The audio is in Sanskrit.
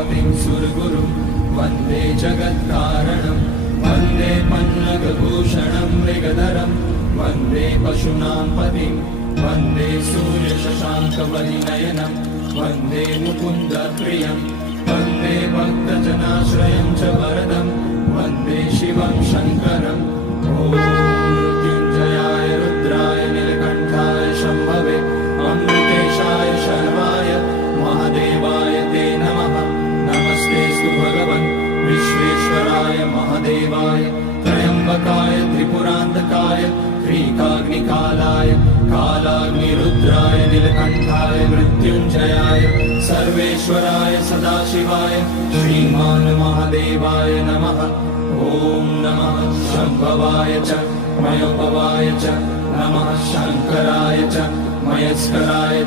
उमापतिं सुरगुरुं वन्दे जगत्कारणं वन्दे पन्नगभूषणं मृगधरं वन्दे पशूनां पतिं वन्दे सूर्यशशाङ्कवलिनयनं वन्दे मुकुन्दप्रियं वन्दे भक्तजनाश्रयं च वरदं वन्दे शिवं शङ्करम् ॐ मृत्युञ्जयाय रुद्राय नीलकण्ठाय शम्भवे अमृतेशाय शर्वाय महादेवाय ते नमः। नमस्तेऽस्तु भगवन् विश्वेश्वराय महादेवाय त्र्यम्बकाय त्रिपुरान्तकाय त्रिकाग्निकालाय कालाग्निरुद्राय नीलकण्ठाय मृत्युञ्जयाय सर्वेश्वराय सदाशिवाय श्रीमान् महादेवाय नमः। ॐ नमः शम्भवाय च मयोपवाय च नमः शङ्कराय च मयस्कराय च।